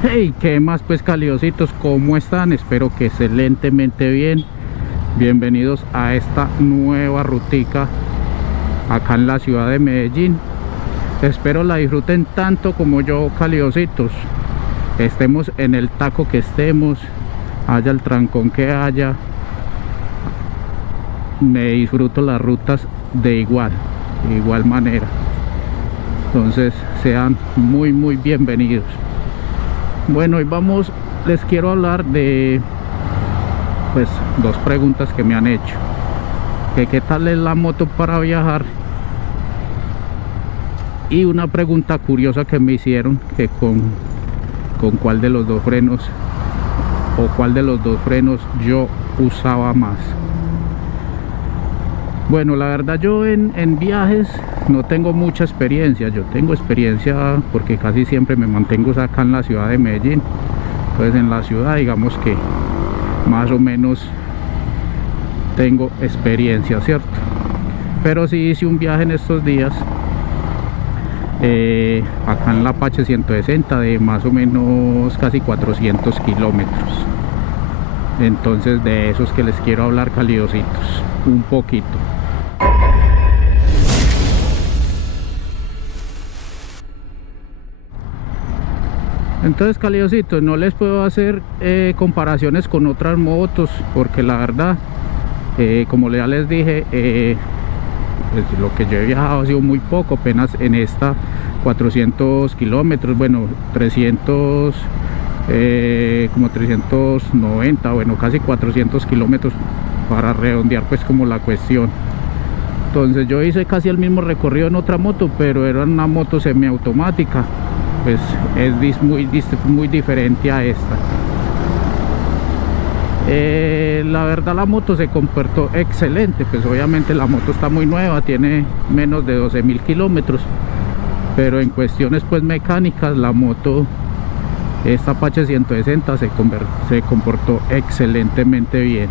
Hey, ¿qué más pues caliositos? ¿Cómo están? Espero que excelentemente bien. Bienvenidos a esta nueva rutica acá en la ciudad de Medellín. Espero la disfruten tanto como yo, caliositos. Estemos en el taco que estemos, haya el trancón que haya, me disfruto las rutas de igual manera. Entonces sean muy bienvenidos. Bueno, hoy les quiero hablar de pues dos preguntas que me han hecho. ¿Qué tal es la moto para viajar? Y una pregunta curiosa que me hicieron, que con cuál de los dos frenos o cuál de los dos frenos yo usaba más. Bueno, la verdad yo en viajes no tengo mucha experiencia. Yo tengo experiencia porque casi siempre me mantengo acá en la ciudad de Medellín. Entonces en la ciudad digamos que más o menos tengo experiencia, ¿cierto? Pero sí hice un viaje en estos días acá en la Apache 160 de más o menos casi 400 kilómetros. Entonces de esos que les quiero hablar, calidositos, un poquito. Entonces, caliositos, no les puedo hacer comparaciones con otras motos porque la verdad, como ya les dije, pues lo que yo he viajado ha sido muy poco, apenas en esta 400 kilómetros, bueno, 300, como 390, bueno, casi 400 kilómetros para redondear pues como la cuestión. Entonces yo hice casi el mismo recorrido en otra moto, pero era una moto semiautomática, pues es muy diferente a esta. La verdad la moto se comportó excelente, pues obviamente la moto está muy nueva, tiene menos de 12.000 kilómetros, pero en cuestiones pues mecánicas la moto, esta Apache 160 se comportó excelentemente bien.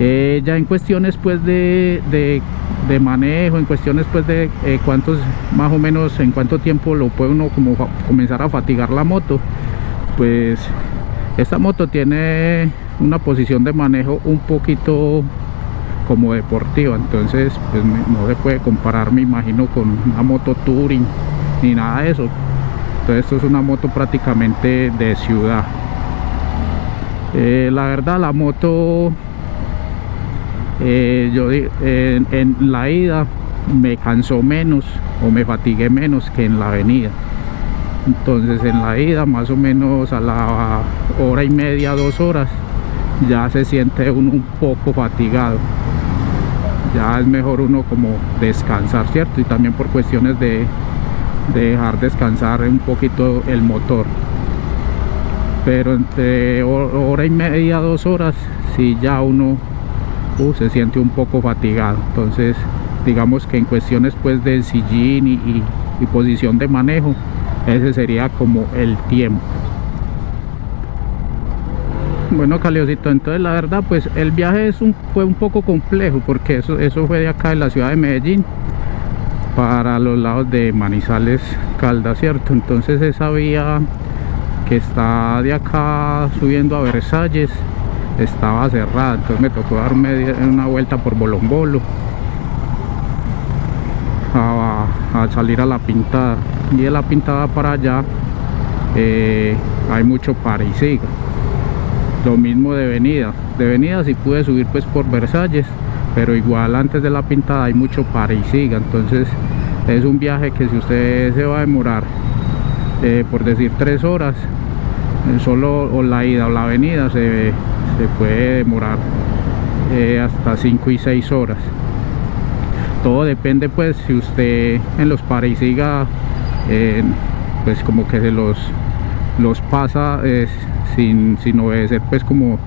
Ya en cuestiones pues de manejo, en cuestiones pues de más o menos en cuánto tiempo lo puede uno como comenzar a fatigar la moto, pues esta moto tiene una posición de manejo un poquito como deportiva, entonces pues no se puede comparar, me imagino, con una moto touring ni nada de eso. Entonces esto es una moto prácticamente de ciudad. La verdad la moto, en la ida me cansó menos o me fatigué menos que en la venida. Entonces en la ida más o menos a la hora y media, 2 horas, ya se siente uno un poco fatigado. Ya es mejor uno como descansar, ¿cierto? Y también por cuestiones de dejar descansar un poquito el motor. Pero entre hora y media, 2 horas, sí ya uno se siente un poco fatigado. Entonces digamos que en cuestiones pues del sillín y posición de manejo, ese sería como el tiempo. Bueno, caliosito, entonces la verdad pues el viaje fue un poco complejo porque eso fue de acá de la ciudad de Medellín para los lados de Manizales, Caldas, ¿cierto? Entonces esa vía que está de acá subiendo a Versalles estaba cerrada, entonces me tocó dar una vuelta por Bolombolo a salir a La Pintada, y de La Pintada para allá hay mucho para y siga. Lo mismo de venida sí pude subir pues por Versalles, pero igual antes de La Pintada hay mucho para y siga. Entonces es un viaje que si usted se va a demorar por decir 3 horas, solo o la ida o la venida se puede demorar hasta 5 y 6 horas. Todo depende pues si usted en los para y siga pues como que se los pasa sin obedecer pues como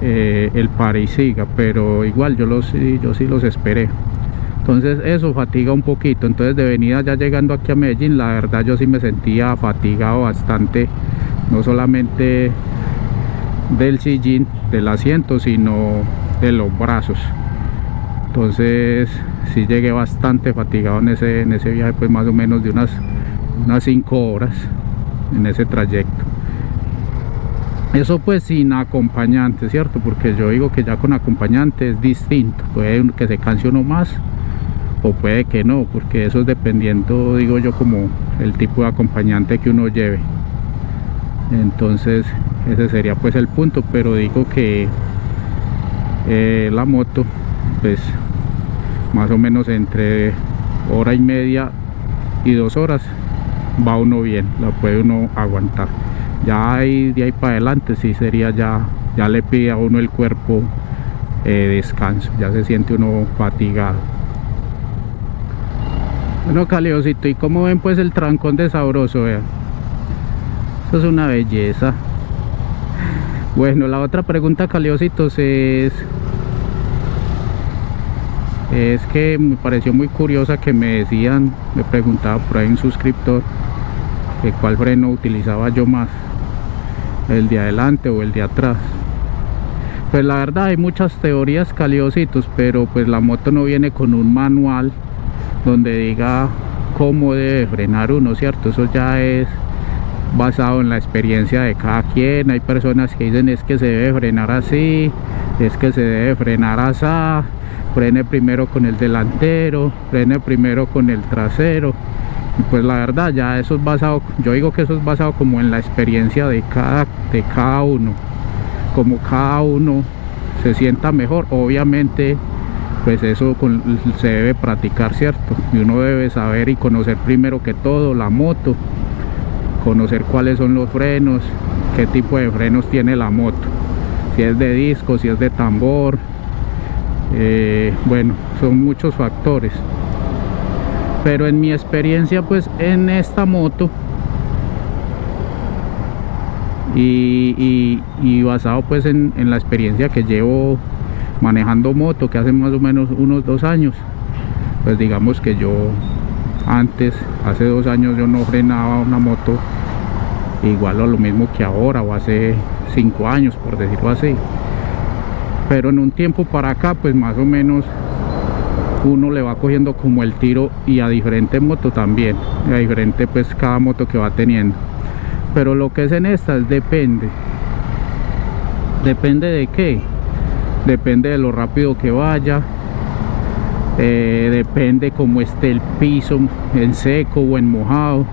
el para y siga, pero igual yo sí los esperé. Entonces eso fatiga un poquito. Entonces de venida ya llegando aquí a Medellín, la verdad yo sí me sentía fatigado bastante, no solamente del sillín, del asiento, sino de los brazos. Entonces sí llegué bastante fatigado en ese viaje, pues más o menos de unas 5 horas. en ese trayecto. Eso pues sin acompañante, ¿cierto? Porque yo digo que ya con acompañante es distinto, puede que se canse uno más o puede que no, porque eso es dependiendo, digo yo, como el tipo de acompañante que uno lleve. Entonces ese sería pues el punto, pero digo que la moto pues más o menos entre hora y media y 2 horas va uno bien, la puede uno aguantar. Ya de ahí para adelante sí sería ya le pide a uno el cuerpo descanso, ya se siente uno fatigado. Bueno, Caliosito, ¿y cómo ven pues el trancón de Sabroso? Vean, eso es una belleza. Bueno, la otra pregunta, Caliositos, es que me pareció muy curiosa que me preguntaba por ahí un suscriptor que cuál freno utilizaba yo más, el de adelante o el de atrás. Pues la verdad hay muchas teorías, Caliositos, pero pues la moto no viene con un manual donde diga cómo debe frenar uno, ¿cierto? Eso ya es basado en la experiencia de cada quien. Hay personas que dicen es que se debe frenar así, es que se debe frenar así, frene primero con el delantero, frene primero con el trasero. Y pues la verdad ya eso es basado, yo digo que eso es basado como en la experiencia de cada uno, como cada uno se sienta mejor. Obviamente pues eso se debe practicar, ¿cierto? Y uno debe saber y conocer primero que todo la moto, conocer cuáles son los frenos, qué tipo de frenos tiene la moto, si es de disco, si es de tambor. Bueno, son muchos factores, pero en mi experiencia pues en esta moto y basado pues en la experiencia que llevo manejando moto, que hace más o menos unos 2 años, pues digamos que yo antes, hace 2 años yo no frenaba una moto igual a lo mismo que ahora, o hace 5 años por decirlo así. Pero en un tiempo para acá pues más o menos uno le va cogiendo como el tiro, y a diferente moto también, a diferente pues cada moto que va teniendo. Pero lo que es en estas depende de qué, depende de lo rápido que vaya, depende cómo esté el piso, en seco o en mojado.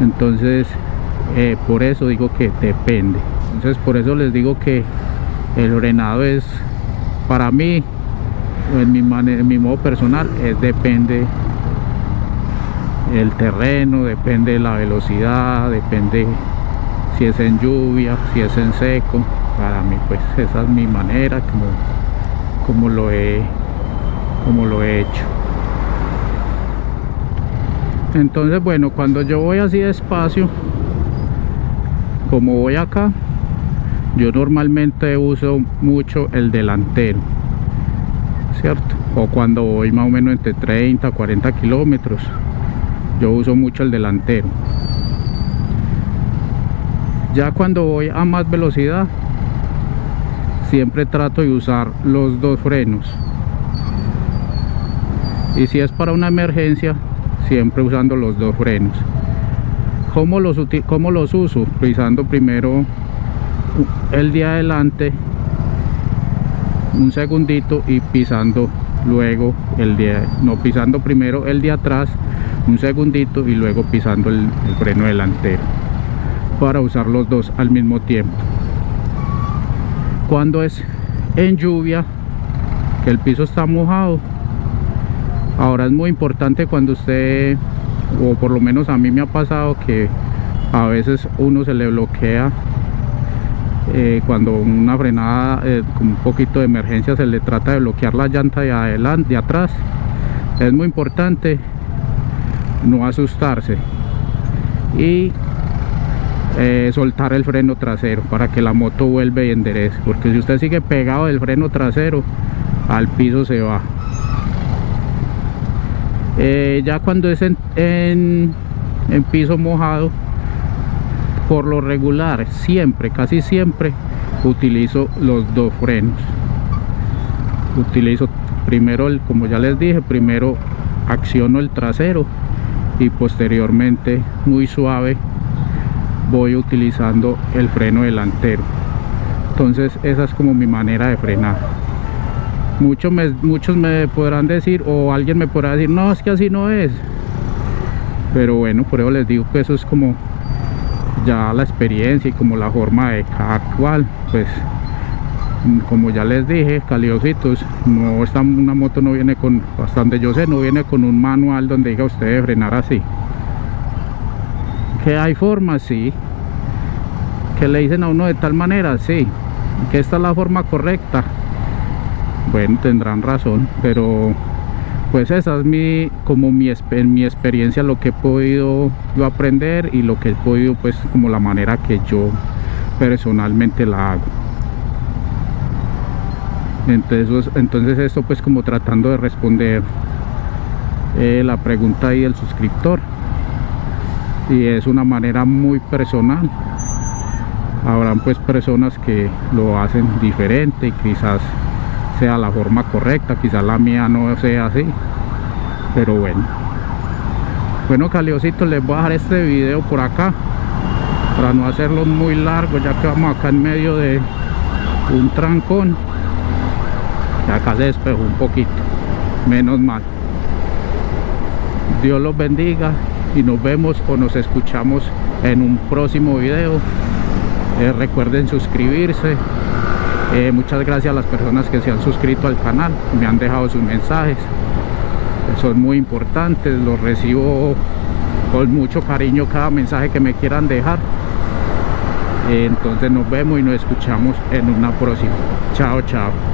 Entonces por eso digo que depende. Entonces por eso les digo que el frenado es, para mí, en mi modo personal, depende el terreno, depende de la velocidad, depende si es en lluvia, si es en seco. Para mí pues esa es mi manera, como lo he hecho. Entonces bueno, cuando yo voy así despacio como voy acá, yo normalmente uso mucho el delantero, ¿cierto? O cuando voy más o menos entre 30 a 40 kilómetros, yo uso mucho el delantero. Ya cuando voy a más velocidad, siempre trato de usar los 2 frenos. Y si es para una emergencia, siempre usando los 2 frenos. ¿Cómo los uso? Pisando primero el de adelante un segundito y pisando luego pisando primero el de atrás un segundito y luego pisando el freno delantero, para usar los 2 al mismo tiempo. Cuando es en lluvia, que el piso está mojado, ahora es muy importante cuando usted, o por lo menos a mí me ha pasado que a veces uno se le bloquea cuando una frenada con un poquito de emergencia se le trata de bloquear la llanta de adelante, de atrás. Es muy importante no asustarse y soltar el freno trasero para que la moto vuelva y enderece, porque si usted sigue pegado del freno trasero, al piso se va. Ya cuando es en piso mojado, por lo regular, casi siempre utilizo los 2 frenos. Utilizo primero como ya les dije, primero acciono el trasero y posteriormente muy suave voy utilizando el freno delantero. Entonces esa es como mi manera de frenar. Muchos me podrán decir, o alguien me podrá decir, no, es que así no es. Pero bueno, por eso les digo que eso es como ya la experiencia y como la forma de cada cual. Pues como ya les dije, caliositos, no, una moto no viene con, hasta donde yo sé, no viene con un manual donde diga usted de frenar así. Que hay formas, sí. Que le dicen a uno de tal manera, sí. Que esta es la forma correcta. Bueno, tendrán razón, pero pues esa es mi experiencia, lo que he podido yo aprender y lo que he podido, pues como la manera que yo personalmente la hago. Entonces esto pues como tratando de responder la pregunta ahí del suscriptor, y es una manera muy personal. Habrán pues personas que lo hacen diferente y quizás sea la forma correcta, quizás la mía no sea así, pero bueno, caliositos, les voy a dejar este video por acá para no hacerlo muy largo, ya que vamos acá en medio de un trancón. Y acá se despejó un poquito, menos mal. Dios los bendiga y nos vemos o nos escuchamos en un próximo video. Recuerden suscribirse. Muchas gracias a las personas que se han suscrito al canal, me han dejado sus mensajes, son muy importantes, los recibo con mucho cariño cada mensaje que me quieran dejar. Entonces nos vemos y nos escuchamos en una próxima. Chao, chao.